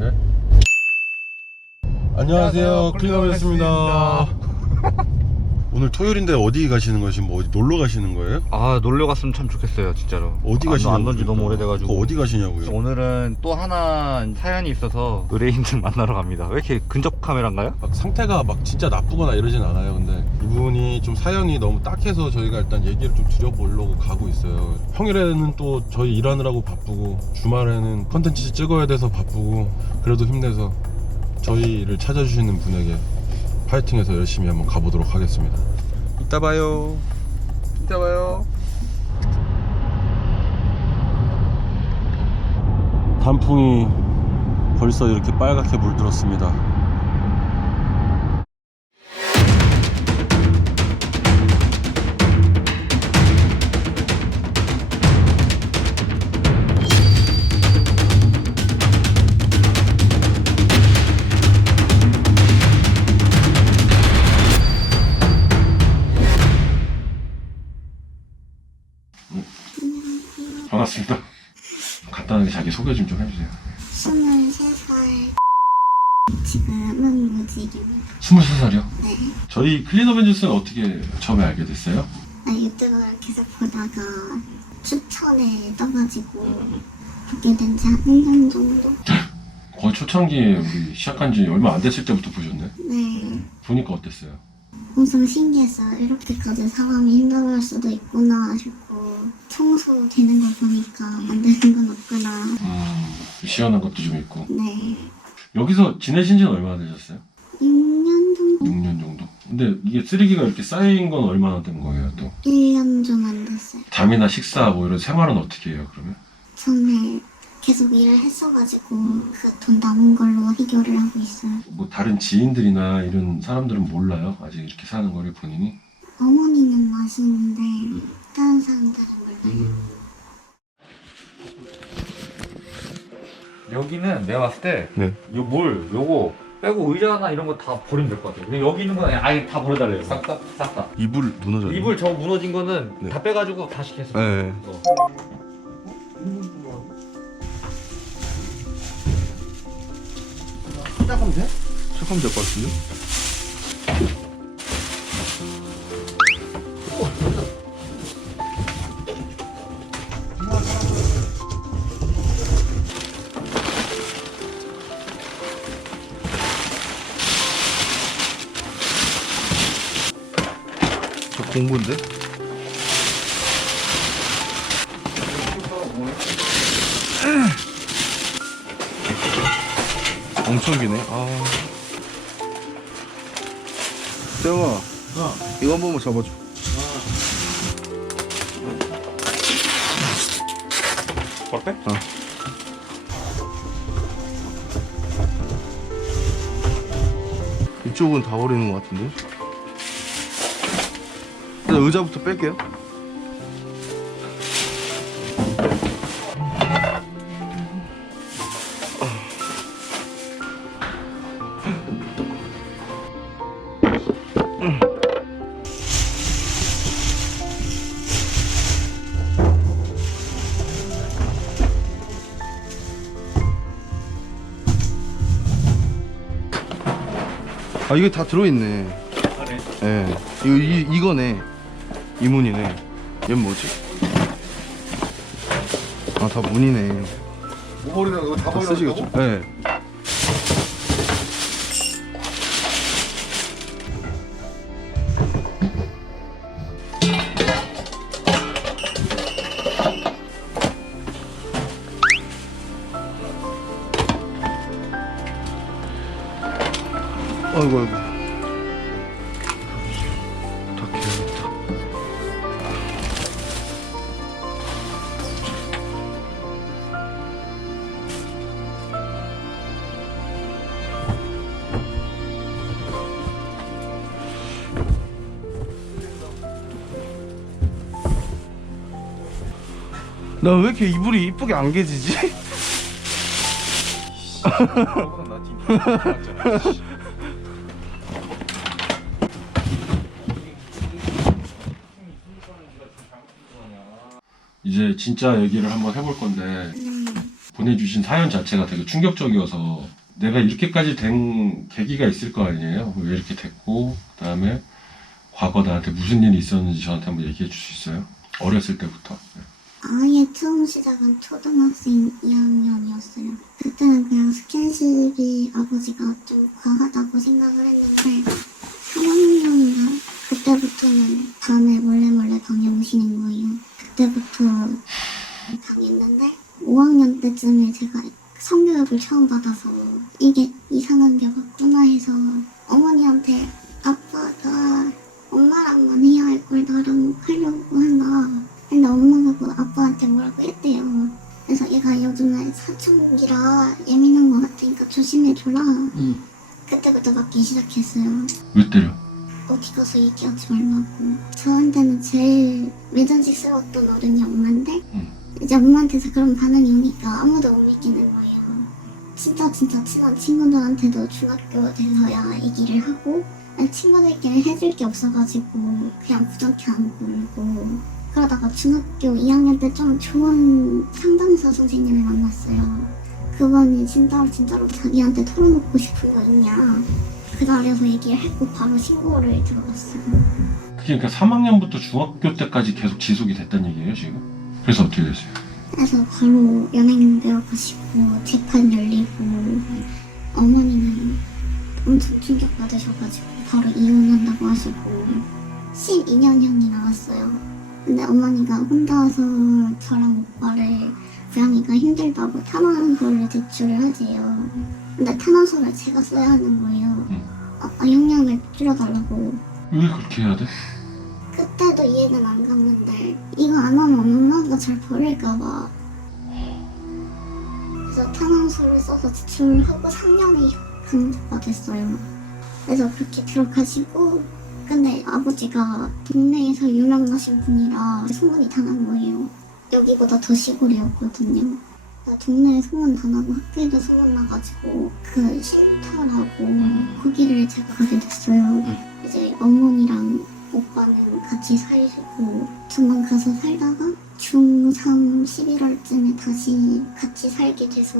셋. 안녕하세요, 클리너였습니다. 오늘 토요일인데 어디 가시는 거지? 뭐 어디 놀러 가시는 거예요? 아, 놀러 갔으면 참 좋겠어요, 진짜로. 어디 가시냐고? 안 논지 너무 오래돼가지고. 어디 가시냐고요? 오늘은 또 하나 사연이 있어서 의뢰인들 만나러 갑니다. 왜 이렇게 근접 카메라인가요? 막 상태가 막 진짜 나쁘거나 이러진 않아요. 근데 이분이 좀 사연이 너무 딱해서 저희가 일단 얘기를 좀 드려보려고 가고 있어요. 평일에는 또 저희 일하느라고 바쁘고 주말에는 컨텐츠 찍어야 돼서 바쁘고, 그래도 힘내서 저희를 찾아주시는 분에게 파이팅해서 열심히 한번 가보도록 하겠습니다. 이따 봐요. 이따 봐요. 단풍이 벌써 이렇게 빨갛게 물들었습니다. 반갑습니다. 간단하게 자기 소개 좀 해주세요. 23살. 지금은 무직입니다. 23살이요? 네. 저희 클리너벤져스는 어떻게 처음에 알게 됐어요? 유튜브를 계속 보다가 추천에 떠가지고 보게 된 지 한 1년 정도? 거의 초창기에 우리 시작한 지 얼마 안 됐을 때부터 보셨네? 네. 보니까 어땠어요? 엄청 신기했어요. 이렇게까지 사람이 힘들어할 수도 있구나 싶고, 청소되는 걸 보니까 안 되는 건 없구나. 시원한 것도 좀 있고. 네. 여기서 지내신 지는 얼마나 되셨어요? 6년 정도? 6년 정도? 근데 이게 쓰레기가 이렇게 쌓인 건 얼마나 된 거예요, 또? 1년 좀 안 됐어요. 잠이나 식사 뭐 이런 생활은 어떻게 해요, 그러면? 처음에 계속 일을 했어가지고 그 돈 남은 걸로 해결을 하고 있어요. 뭐 다른 지인들이나 이런 사람들은 몰라요? 아직 이렇게 사는 거를 본인이? 어머니는 아시는데 다른 사람들은 몰라요. 여기는 내가 봤을 때, 네. 요거 빼고 의자나 이런 거 다 버리면 될 것 같아요. 근데 여기 있는 건 아예 다 버려달래요. 싹 다. 싹 다. 이불 무너져요. 이불 저 무너진 거는 네. 다 빼가지고 다시 계속. 네. 이거. 시작하면 돼? 시작하면 될 것 같은데? 저 공부인데? 엄청 기네. 태영아, 이거 한 번만 잡아줘. 바로 빼? 이쪽은 다 버리는 것 같은데? 일단 의자부터 뺄게요. 아, 이게 다 들어있네. 예. 이거네. 이문이네. 얘는 뭐지? 아, 다 문이네. 뭐 버리나 이거 다 다 쓰시겠죠? 예. 아이고. 부탁해야겠다. 나 왜 이렇게 이불이 이쁘게 안 개지지? 이제 진짜 얘기를 한번 해볼 건데 보내주신 사연 자체가 되게 충격적이어서 내가 이렇게까지 된 계기가 있을 거 아니에요? 왜 이렇게 됐고 그 다음에 과거 나한테 무슨 일이 있었는지 저한테 한번 얘기해 줄 수 있어요? 어렸을 때부터. 아예 처음 시작은 초등학생 2학년이었어요. 그때는 그냥 스킨십이 아버지가 좀 과하다고 생각을 했는데 3학년인가 그때부터는 밤에 몰래 방에 오시는 거예요. 그때부터 당했는데 5학년 때쯤에 제가 성교육을 처음 받아서 이게 이상한 게 맞구나 해서 어머니한테 아빠가 엄마랑만 해야 할 걸 나랑 하려고 한다. 근데 엄마가 그 아빠한테 뭐라고 했대요. 그래서 얘가 요즘에 사춘기라 예민한 것 같으니까 조심해줘라. 그때부터 맞기 시작했어요. 왜 때려? 어디 가서 얘기하지 말라고. 저한테는 제일 매전식스러웠던 어른이 엄마인데 이제 엄마한테서 그런 반응이 오니까 아무도 못 믿기는 거예요. 진짜 친한 친구들한테도 중학교 돼서야 얘기를 하고 친구들끼리 해줄 게 없어가지고 그냥 부정케 안고 울고 그러다가 중학교 2학년 때 좀 좋은 상담사 선생님을 만났어요. 그분이 진짜로 자기한테 털어놓고 싶은 거 있냐. 그 자리에서 얘기를 했고 바로 신고를 들어갔어요. 그게 그러니까 3학년부터 중학교 때까지 계속 지속이 됐단 얘기예요 지금? 그래서 어떻게 됐어요? 그래서 바로 연행대로 가시고 재판 열리고 어머니는 엄청 충격받으셔가지고 바로 이혼한다고 하시고 12년형이 나왔어요. 근데 어머니가 혼자서 저랑 오빠를 고양이가 힘들다고 탄원서를 제출을 하세요. 근데 탄원서를 제가 써야 하는 거예요. 아빠 형량을 줄여달라고. 왜 그렇게 해야 돼? 그때도 이해는 안 갔는데 이거 안 하면 엄마가 절 버릴까봐 그래서 탄원서를 써서 제출하고 3년이 감독받았어요. 그래서 그렇게 들어가시고 근데 아버지가 동네에서 유명하신 분이라 소문이 다 난 거예요. 여기보다 더 시골이었거든요. 동네에 소문 다 나고 학교에도 소문 나가지고 그 쉼터라고 거기를 제가 가게 됐어요. 이제 어머니랑 오빠는 같이 살고 저만 가서 살다가 중3 11월쯤에 다시 같이 살게 돼서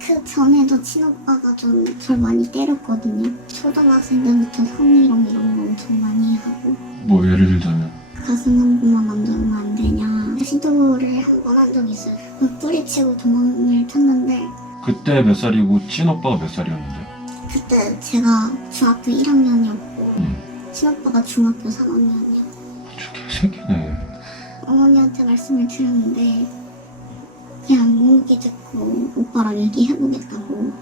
그 전에도 친오빠가 좀 절 많이 때렸거든요. 초등학생 때부터 성희롱 이런 거 엄청 많이 하고 뭐 예를 들자면 가슴 한 번만 만져보면 안 되냐 시도를 한 번 한 적이 있어요. 뿌리치고 도망을 쳤는데 그때 몇 살이고 친오빠가 몇 살이었는데? 그때 제가 중학교 1학년이었고 친오빠가 중학교 3학년이요. 저 개새끼네. 어머니한테 말씀을 드렸는데 그냥 묵묵히 듣고 오빠랑 얘기해보겠다고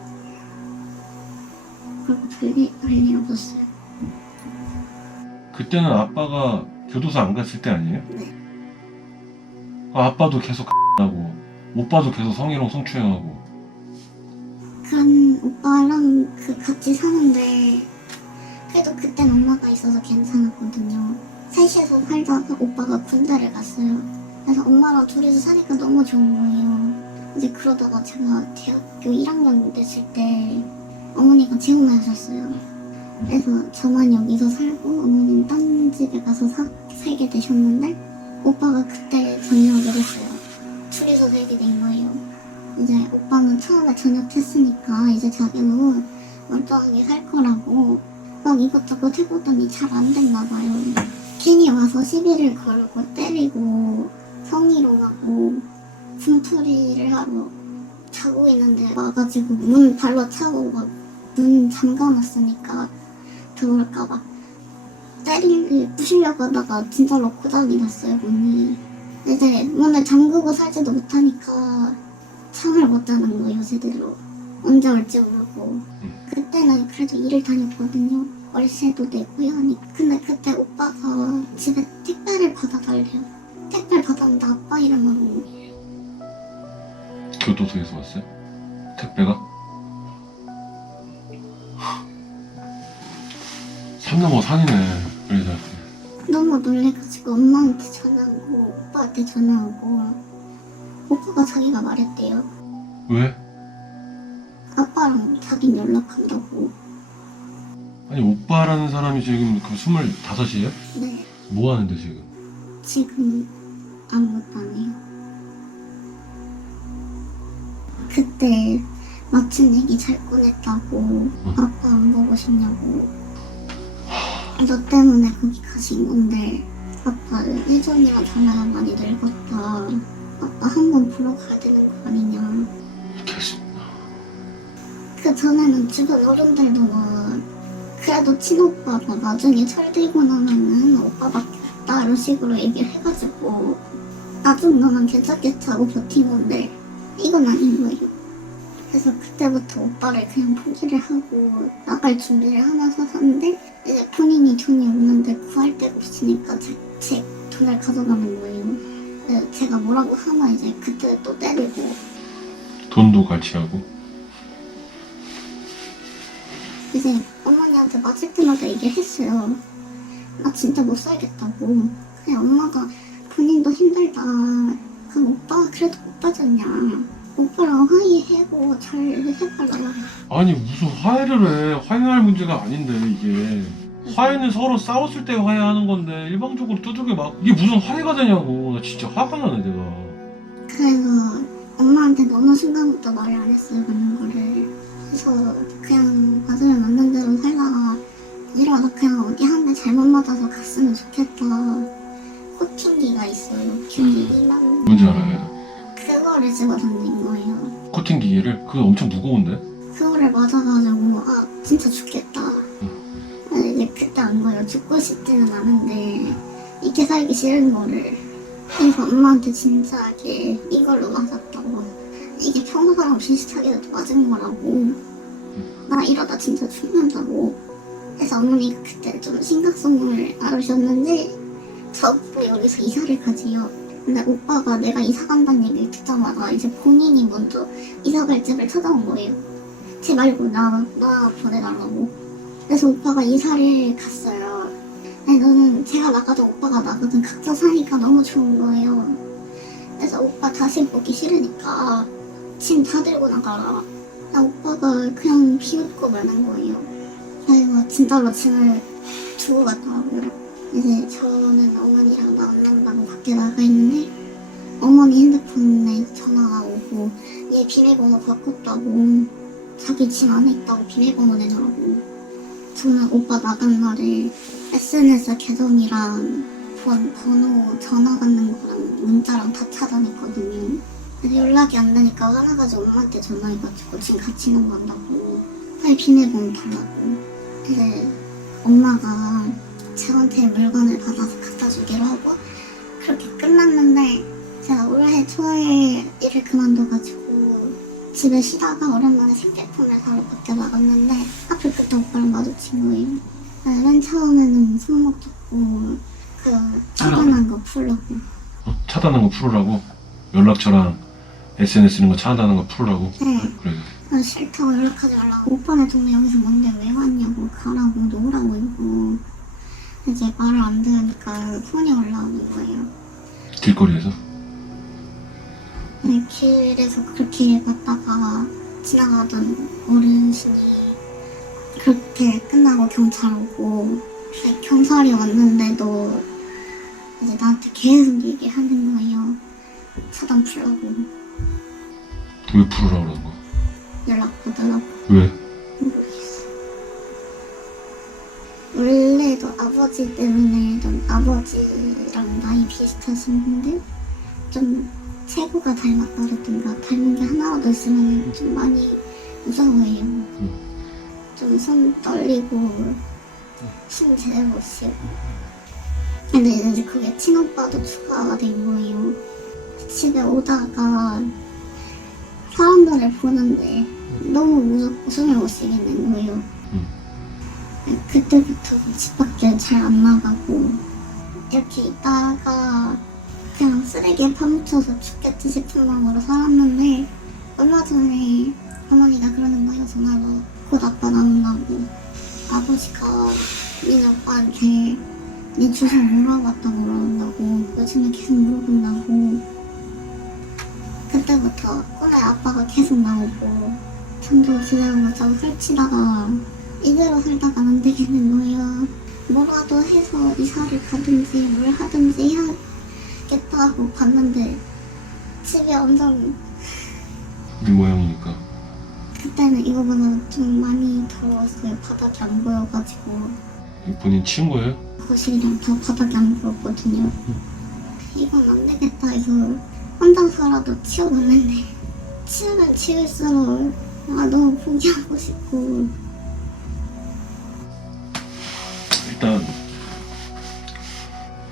그리고 별일 없었어요. 그때는 아빠가 교도소 안 갔을 때 아니에요? 네. 아빠도 계속 하고 오빠도 계속 성희롱 성추행하고 그런 오빠랑 같이 사는데 그래도 그땐 엄마가 있어서 괜찮았거든요. 셋이서 살다가 오빠가 군대를 갔어요. 그래서 엄마랑 둘이서 사니까 너무 좋은 거예요. 이제 그러다가 제가 대학교 1학년 됐을 때 어머니가 재혼을 하셨어요. 그래서 저만 여기서 살고 어머니는 딴 집에 가서 살게 되셨는데 오빠가 그때 전역을 했어요. 둘이서 살게 된 거예요. 이제 오빠는 처음에 전역했으니까 이제 자기는 멀쩡하게 살 거라고 막 이것저것 해보더니 잘 안 됐나 봐요. 괜히 와서 시비를 걸고 때리고 성희롱하고 분풀이를 하고 자고 있는데 와가지고 문 발로 차고 막 문 잠가놨으니까 들어올까봐 부시려고 하다가 진짜로 고장이 났어요. 문이 이제 문을 잠그고 살지도 못하니까 잠을 못 자는 거예요. 제대로 언제 올지 모르고 그때는 그래도 일을 다녔거든요. 월세도 내고요 하니까. 근데 그때 오빠가 집에 택배를 받아달래요. 택배를 받았는데 아빠 이름으로. 교도소에서 왔어요? 택배가? 산 넘어 산이네. 그래서 너무 놀래가지고 엄마한테 전화하고 오빠한테 전화하고 오빠가 자기가 말했대요. 왜? 아빠랑 자긴 연락한다고. 아니 오빠라는 사람이 지금 그 25이에요? 네. 뭐 하는데 지금? 지금 아무것도 안 해요. 그때 마침 얘기 잘 꺼냈다고 아빠 안 보고 싶냐고 너 때문에 거기 가신 건데 아빠 예전이랑 전화가 많이 늙었다 아빠 한 번 보러 가야 되는 거 아니냐 그 전에는 주변 어른들도 그래도 친오빠가 나중에 철들고 나면은 오빠밖에 없다 이런 식으로 얘기를 해가지고 나중 너는 괜찮겠지 하고 버틴 건데 이건 아닌 거예요. 그래서 그때부터 오빠를 그냥 포기를 하고 나갈 준비를 하면서 샀는데 이제 본인이 돈이 없는데 구할 데가 없으니까 제 돈을 가져가는 거예요. 그래서 제가 뭐라고 하면 이제 그때 또 때리고 돈도 같이 하고. 이제 어머니한테 맞을 때마다 얘기를 했어요. 나 진짜 못 살겠다고. 그냥 엄마가 본인도 힘들다. 그럼 오빠가 그래도 오빠잖냐. 오빠랑 화해하고 잘 해달라. 아니 무슨 화해를 해. 화해할 문제가 아닌데 이게. 화해는 서로 싸웠을 때 화해하는 건데 일방적으로 두들겨 막 이게 무슨 화해가 되냐고. 나 진짜 화가 나네 내가. 그래서 엄마한테 어느 순간부터 말을 안 했어요. 그런 거를. 그래서 그냥 맞으면 맞는 대로 살다가 이러다 그냥 어디 한 대 잘못 맞아서 갔으면 좋겠다. 코팅기가 있어요. 균이 2만 뭔지 알아요? 그거를 집어 던진 거예요. 코팅 기계를? 그거 엄청 무거운데? 그거를 맞아가지고 아 진짜 죽겠다. 근데 이제 그때 안 거예요. 죽고 싶지는 않은데 이렇게 살기 싫은 거를. 그래서 엄마한테 진지하게 이걸로 맞았다고. 이게 평소랑 비슷하게 맞은 거라고. 나 이러다 진짜 죽는다고. 그래서 어머니가 그때 좀 심각성을 알으셨는지 저보고 여기서 이사를 가지요. 근데 오빠가 내가 이사 간다는 얘기를 듣자마자 이제 본인이 먼저 이사 갈 집을 찾아온 거예요. 쟤 말고 나 보내달라고. 그래서 오빠가 이사를 갔어요. 아니 너는 제가 나가든 오빠가 나가든 각자 사니까 너무 좋은 거예요. 그래서 오빠 다시 보기 싫으니까 짐 다 들고 나가라. 나 오빠가 그냥 비웃고 마는 거예요. 그래서 진짜로 짐을 두고 갔더라고요. 이제 저는 어머니랑 만난다고 밖에 나가 있는데 어머니 핸드폰에 전화가 오고 얘 비밀번호 바꿨다고 자기 짐 안에 있다고 비밀번호 내더라고. 저는 오빠 나간 날에 SNS 계정이랑 번호 전화 받는 거랑 문자랑 다 찾아냈거든요. 근데 연락이 안 되니까 화나가지고 엄마한테 전화해가지고 지금 같이 넘어간다고 빨리 비밀번호 달라고. 이제 엄마가 저한테 물건을 받아서 갖다 주기로 하고 그렇게 끝났는데 제가 올해 초에 일을 그만둬가지고 집에 쉬다가 오랜만에 생필품을 사러 밖에 나갔는데 하필 그때 오빠랑 마주친 거예요. 맨 처음에는 손목 잡고 그 차단한 거 풀려고. 차단한 거 풀으라고? 연락처랑 SNS 있는 거 차단하는 거 풀으라고? 네. 그래. 싫다고 연락하지 말라고. 오빠네 동네 여기서 뭔데 왜 왔냐고. 가라고 놓으라고 이거. 이제 말을 안 들으니까 폰이 올라오는 거예요. 길거리에서? 네, 길에서 그렇게 갔다가 지나가던 어르신이 그렇게 끝나고 경찰 오고 네, 경찰이 왔는데도 이제 나한테 계속 얘기하는 거예요. 차단 풀라고. 왜 풀으라고 그러는 거? 연락 받으라고. 왜? 모르겠어. 원래도 아버지 때문에 좀 아버지랑 나이 비슷하신 분들 좀 체구가 닮았다 그랬던가 닮은 게 하나라도 있으면 좀 많이 무서워해요. 좀 손 떨리고 숨 제대로 못 쉬고. 근데 이제 그게 친오빠도 추가가 된 거예요. 집에 오다가 사람들을 보는데 너무 무섭고 숨을 못 쉬겠는 거예요. 그때부터 집 밖에 잘 안 나가고 이렇게 있다가 그냥 쓰레기에 파묻혀서 죽겠지 싶은 마음으로 살았는데 얼마 전에 어머니가 그러는 거예요. 전화로 곧 아빠 나온다고. 아버지가 니네 오빠한테 니 주소 물어봤다고 그러는다고. 요즘에 계속 물어본다고. 그때부터 꿈에 아빠가 계속 나오고 잠도 제대로 못 자고 설치다가 이대로 살다가 안 되겠는 거예요. 뭐라도 해서 이사를 가든지 뭘 하든지 해야겠다 하고 봤는데 집이 완전 이 모양이니까. 그때는 이거보다 좀 많이 더웠어요. 바닥이 안 보여가지고 이거 본인 치운 거예요? 거실이랑 다 바닥이 안 보였거든요. 이건 안 되겠다 해서 혼자서라도 치워봤는데 치우면 치울수록 너무 포기하고 싶고. 일단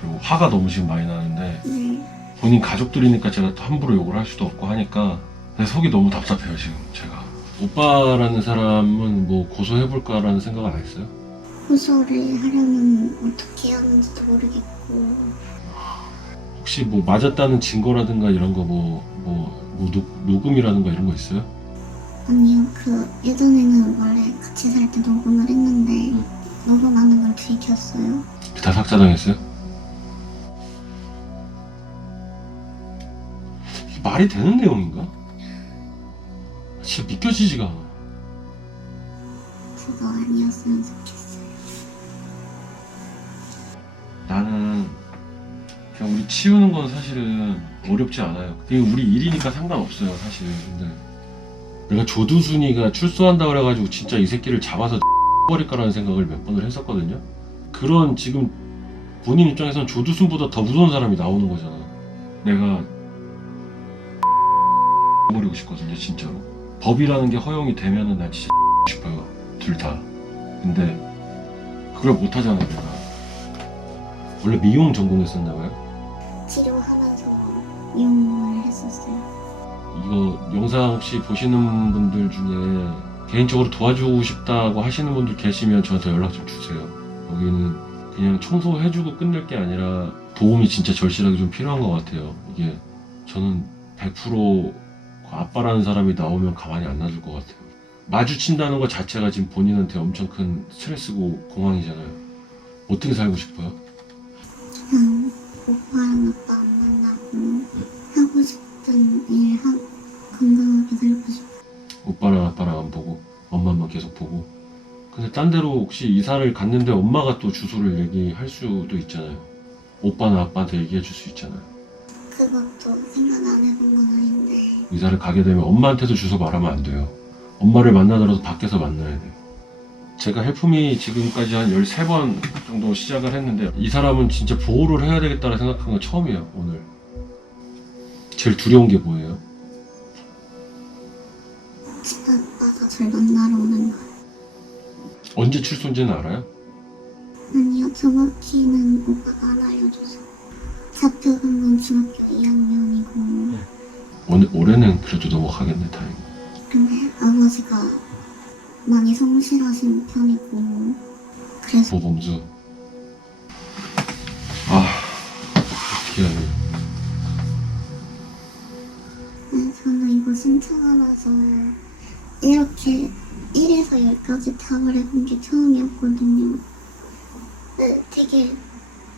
그리고 화가 너무 지금 많이 나는데 네. 본인 가족들이니까 제가 또 함부로 욕을 할 수도 없고 하니까 내 속이 너무 답답해요 지금 제가. 오빠라는 사람은 뭐 고소해볼까라는 생각은 안 했어요? 고소를 하려면 어떻게 해야 하는지도 모르겠고. 혹시 뭐 맞았다는 증거라든가 이런 거 녹음이라든가 이런 거 있어요? 아니요, 그 예전에는 원래 같이 살 때 녹음을 했는데 녹음하는 걸 들켰어요. 다 삭제당했어요? 이게 말이 되는 내용인가? 진짜 믿겨지지가 않아. 그거 아니었으면 좋겠어요. 나는 그냥 우리 치우는 건 사실은 어렵지 않아요. 이게 우리 일이니까 상관없어요 사실. 근데 내가 조두순이가 출소한다 그래가지고 진짜 이 새끼를 잡아서 버릴까라는 생각을 몇 번을 했었거든요. 그런 지금 본인 입장에서는 조두순보다 더 무서운 사람이 나오는 거잖아. 내가 버리고 싶거든요 진짜로. 법이라는 게 허용이 되면은 난 진짜 싶어요 둘 다. 근데 그걸 못하잖아 내가. 원래 미용 전공했었나봐요. 치료하면서 미용을 했었어요. 이거 영상 혹시 보시는 분들 중에 개인적으로 도와주고 싶다고 하시는 분들 계시면 저한테 연락 좀 주세요. 여기는 그냥 청소해주고 끝낼 게 아니라 도움이 진짜 절실하게 좀 필요한 것 같아요. 이게 저는 100% 아빠라는 사람이 나오면 가만히 안 놔둘 것 같아요. 마주친다는 것 자체가 지금 본인한테 엄청 큰 스트레스고 공황이잖아요. 어떻게 살고 싶어요? 그냥 오빠랑 아빠 안 만나고 하고 싶은 일 하고 건강하게 살고 싶어요. 오빠랑 아빠랑 안 보고 엄마만 계속 보고. 근데 딴 데로 혹시 이사를 갔는데 엄마가 또 주소를 얘기할 수도 있잖아요. 오빠는 아빠한테 얘기해 줄 수 있잖아요. 그것도 생각 안 해본 건 아닌데. 이사를 가게 되면 엄마한테도 주소 말하면 안 돼요. 엄마를 만나더라도 밖에서 만나야 돼요. 제가 헬프미 지금까지 한 13번 정도 시작을 했는데 이 사람은 진짜 보호를 해야 되겠다고 생각한 건 처음이에요 오늘. 제일 두려운 게 뭐예요? 아빠가 절 만나러 오는 거예요. 언제 출소인지는 알아요? 아니요, 정확히는 오빠가 안 알려줘서. 잡혀간 건 중학교 2학년이고 올해는 그래도 넘어가겠네 다행히. 근데 아버지가 많이 성실하신 편이고 그래서 보범수. 아 어떻게 해야 돼. 저는 이거 신청하면서 이렇게 1에서 10까지 답을 해본 게 처음이었거든요. 네, 되게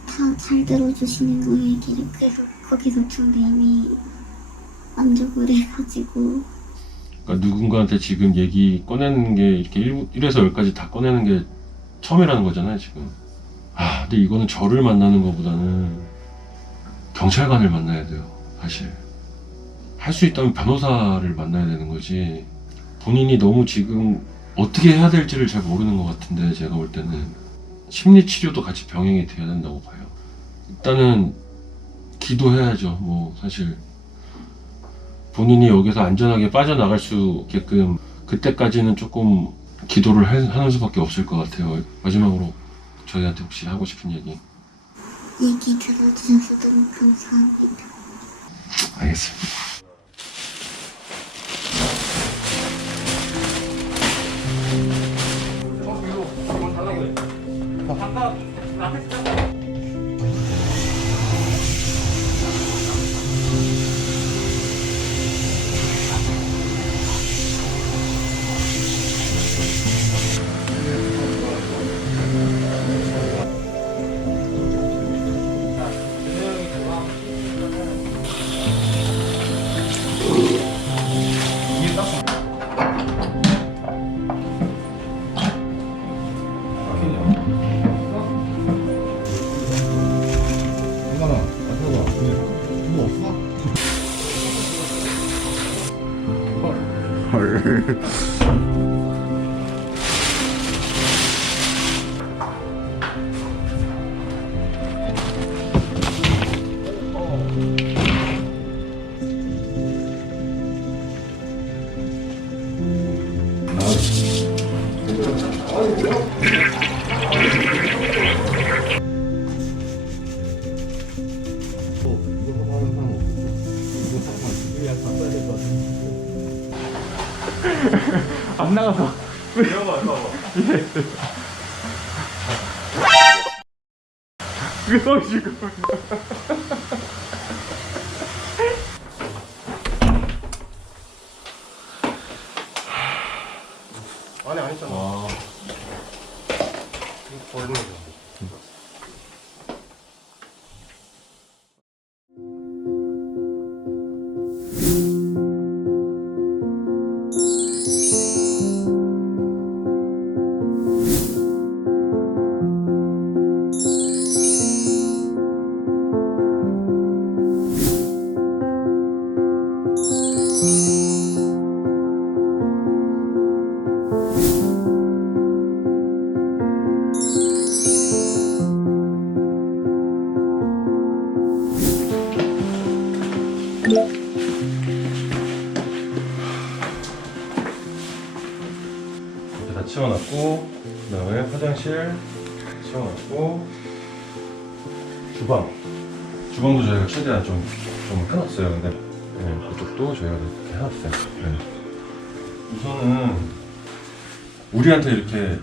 다 잘 들어주시는 거예요 얘기를. 그래서 거기서 좀 이미 만족을 해가지고. 그러니까 누군가한테 지금 얘기 꺼내는 게 이렇게 1에서 10까지 다 꺼내는 게 처음이라는 거잖아요 지금. 근데 이거는 저를 만나는 것보다는 경찰관을 만나야 돼요 사실. 할 수 있다면 변호사를 만나야 되는 거지. 본인이 너무 지금 어떻게 해야 될지를 잘 모르는 것 같은데 제가 볼 때는 심리치료도 같이 병행이 돼야 된다고 봐요. 일단은 기도해야죠. 뭐 사실 본인이 여기서 안전하게 빠져나갈 수 있게끔 그때까지는 조금 기도를 하는 수밖에 없을 것 같아요. 마지막으로 저희한테 혹시 하고 싶은 얘기. 얘기 들어주셔서 너무 감사합니다. 알겠습니다. 안 나가서. 그거 지금. 안에 안 있잖아. 와. 이거 버리는 거죠. 이렇게 다 치워놨고, 그 다음에 화장실 치워놨고, 주방도 저희가 최대한 좀 해놨어요. 근데 네, 그쪽도 저희가 이렇게 해놨어요. 네. 우선은 우리한테 이렇게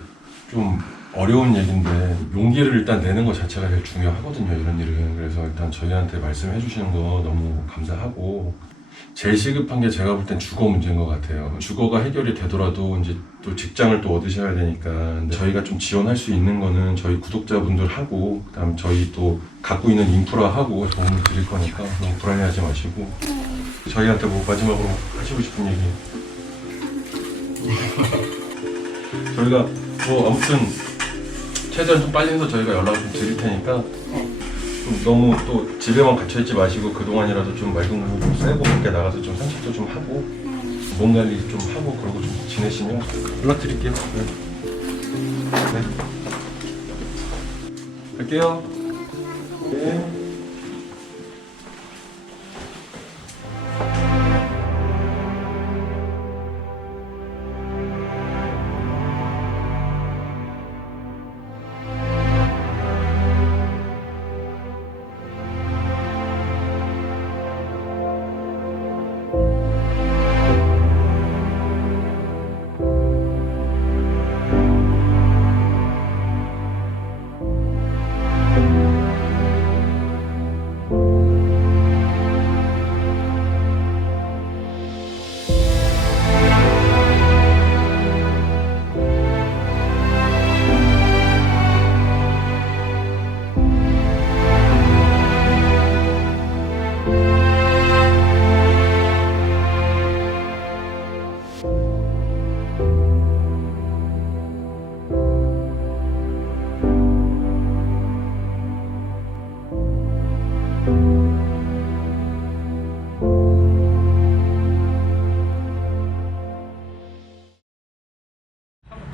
좀 어려운 얘기인데 용기를 일단 내는 것 자체가 제일 중요하거든요, 이런 일은. 그래서 일단 저희한테 말씀해 주시는 거 너무 감사하고, 제일 시급한 게 제가 볼 땐 주거 문제인 것 같아요. 주거가 해결이 되더라도 이제 또 직장을 또 얻으셔야 되니까. 근데 저희가 좀 지원할 수 있는 거는 저희 구독자분들하고, 그다음 저희 또 갖고 있는 인프라하고 도움을 드릴 거니까 너무 불안해하지 마시고. 저희한테 뭐 마지막으로 하시고 싶은 얘기. 저희가 뭐 아무튼 최대한 좀 빨리 해서 저희가 연락을 좀 드릴 테니까 좀 너무 또 집에만 갇혀있지 마시고 그동안이라도 좀 맑은 공기 좀 쐬고 밖에 나가서 좀 산책도 좀 하고 몸 관리 좀 하고 그러고 좀 지내시면 연락드릴게요. 네. 갈게요. 네.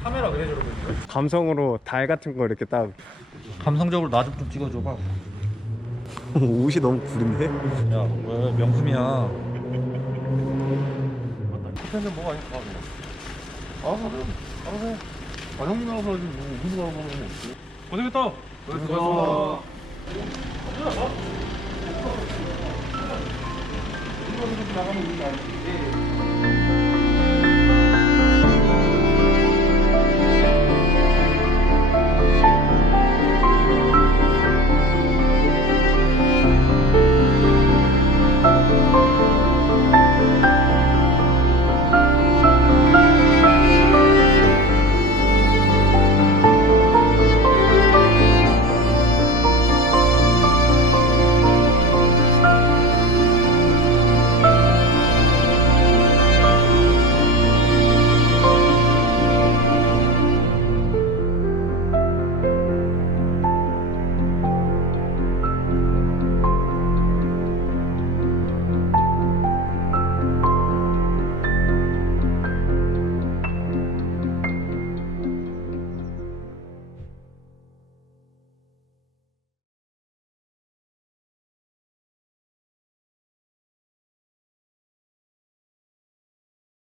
카메라 왜 저러고 있어? 감성으로 달 같은 거 이렇게 딱. 감성적으로 나 좀 찍어줘봐. 옷이 너무 구린데? 야, 왜 명품이야? 커피한잔 먹어. 아니 가 그냥. 알아서 해. 아 형님 나와서 하지 뭐 우리가 하는 거 없지. 고생했다. 고생했어. 나가면 우리가 알지.